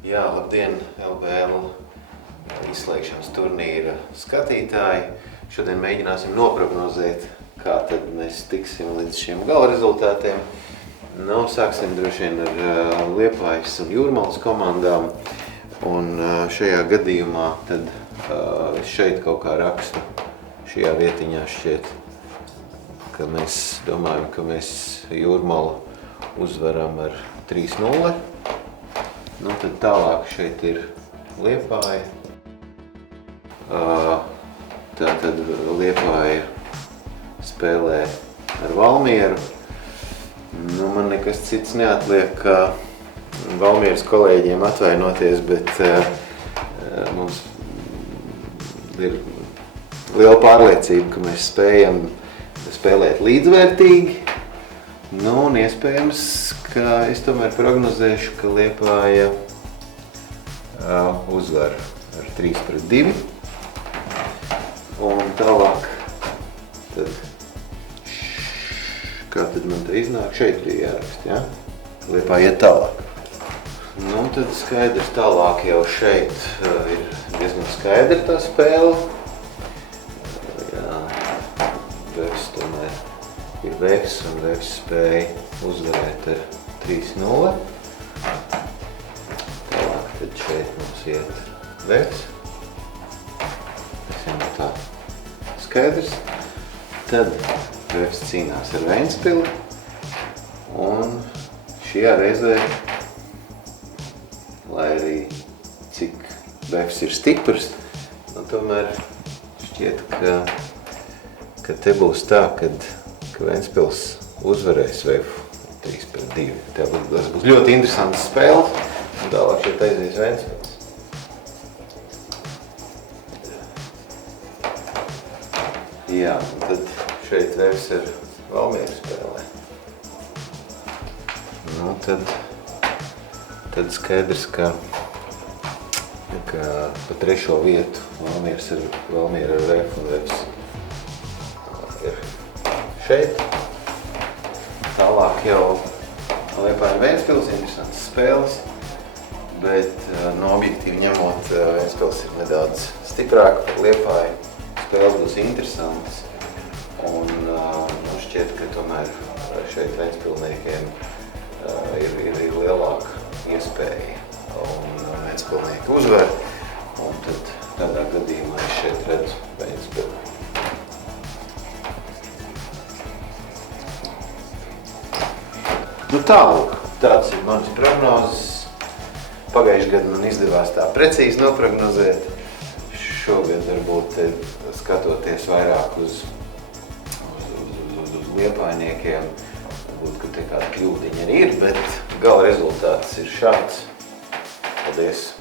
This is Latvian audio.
Jā, labdien, LBL izslēgšanas turnīra skatītāji. Šodien mēģināsim noprognozēt, kā tad mēs tiksim līdz šiem gala rezultātiem. Sāksim droši vien ar Liepājas un Jūrmalas komandām. Un šajā gadījumā tad es šeit kaut kā rakstu šajā vietiņā šķiet, ka mēs domājam, ka mēs Jūrmalu uzvaram ar 3-0. Tad tālāk šeit ir Liepāja. Tātad Liepāja spēlē ar Valmieru. Man nekas cits neatliek, kā Valmieras kolēģiem atvainoties, bet mums ir liela pārliecība, ka mēs spējam spēlēt līdzvērtīgi. Un iespējams, ka es tomēr prognozēšu, ka Liepāja uzvar ar 3-2. Un tālāk, kā tad man te iznāk? Šeit ir jārakst, ja? Liepāja iet tālāk. Tad skaidrs, tālāk jau šeit ir diezgan skaidra tā spēle. Vefs tomēr ir Vefs, un Vefs spēja uzvarēt ar 3-0. Tālāk tad šeit mums iet Vefs. Tas jau tā skaidrs. Tad Vefs cīnās ar Ventspili. Un šajā reizē, lai arī cik Vefs ir stiprs, tomēr šķiet, ka te būs tā, ka Ventspils uzvarēs Vefu 3-2. Tas būs ļoti interesants spēles, un tālāk šeit aizies Ventspils. Jā, un tad šeit Vefs ar Valmieru spēlē. Tad skaidrs, ka pa trešo vietu Valmiera ar Vefu un Vefs ir šeit. Tālāk jau Liepāja un Ventspils interesants spēles, bet objektīvi ņemot, Ventspils ir nedaudz stiprāka par Liepāju. Spēles būs interesantas, un šķiet, ka tomēr šeit Ventspilniekiem ir lielāka iespēja, un Ventspilnieki uzvar, un tad tādā gadījumā es šeit redzu Ventspilu. Tālāk, tāds ir mans prognozes. Pagājuši gadu man izdevās tā precīzi noprognozēt. Šogad varbūt skatoties vairāk uz liepājniekiem, varbūt, ka te kāda kļūdiņa arī ir, bet gala rezultāts ir šāds. Paldies!